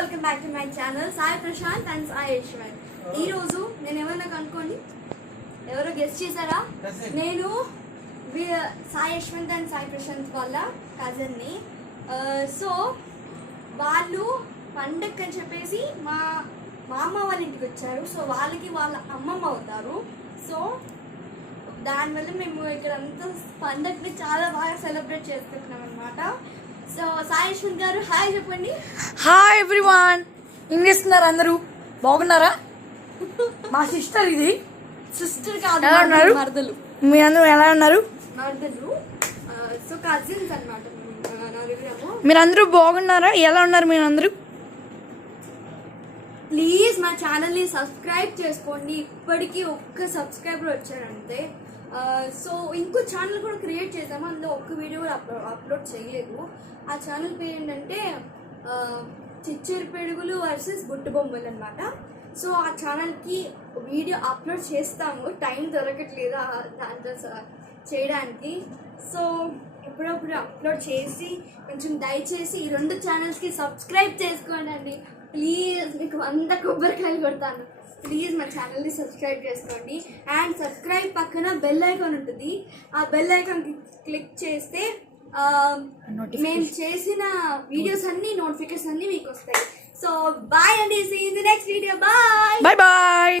Welcome back to my channel Sai Prashant and Sai Yashwant. ఈ రోజు నేను ఏమన్నా కనుక్కోండి, ఎవరో గెస్ట్ చేశారా? నేను సాయి యశ్వంత్ అండ్ సాయి ప్రశాంత్ వాళ్ళ కజిన్ని. సో వాళ్ళు పండగ అని చెప్పేసి మా మామ వాళ్ళ ఇంటికి వచ్చారు. సో వాళ్ళకి వాళ్ళ అమ్మమ్మ అవుతారు. సో దానివల్ల మేము ఇక్కడ అంతా పండగని చాలా బాగా సెలబ్రేట్ చేసుకుంటున్నాం అనమాట. సో సాయి యశ్వంత్ గారు హాయ్ చెప్పండి. హాయ్ ఎవ్రీవన్, ఏం చేస్తున్నారు అందరూ? బాగున్నారా? మా సిస్టర్ ఇది. సిస్టర్ కాదు, ఎలా ఉన్నారు? మరదలు. మీ అందరూ ఎలా ఉన్నారు? మరదలు. సో కజిన్స్ అనమాట నలుగురము. మీరందరూ బాగున్నారా? ఎలా ఉన్నారు మీరందరూ? ప్లీజ్ మా ఛానల్ని సబ్స్క్రైబ్ చేసుకోండి. ఇప్పటికీ ఒక్క సబ్స్క్రైబర్ వచ్చారంతే. సో ఇంకో ఛానల్ కూడా క్రియేట్ చేసాము, అందులో ఒక్క వీడియో కూడా అప్లోడ్ చేయలేదు. ఆ ఛానల్ పేరు ఏంటంటే చిచ్చెరి పెడుగులు వర్సెస్ బుట్టు బొమ్మలు అనమాట. సో ఆ ఛానల్కి వీడియో అప్లోడ్ చేస్తాము, టైం దొరకట్లేదు దాంతో చేయడానికి. సో ఎప్పుడప్పుడు అప్లోడ్ చేసి కొంచెం దయచేసి ఈ రెండు ఛానల్స్కి సబ్స్క్రైబ్ చేసుకోండి అండి ప్లీజ్. మీకు 100 కొబ్బరికాయలు కొడతాను. ప్లీజ్ మా ఛానల్ని సబ్స్క్రైబ్ చేసుకోండి. అండ్ సబ్స్క్రైబ్ పక్కన బెల్ ఐకాన్ ఉంటుంది, ఆ బెల్ ఐకాన్ క్లిక్ చేస్తే మేము చేసిన వీడియోస్ అన్ని నోటిఫికేషన్ అన్ని మీకు వస్తాయి. సో బాయ్ అండి, see in the next video. Bye bye bye.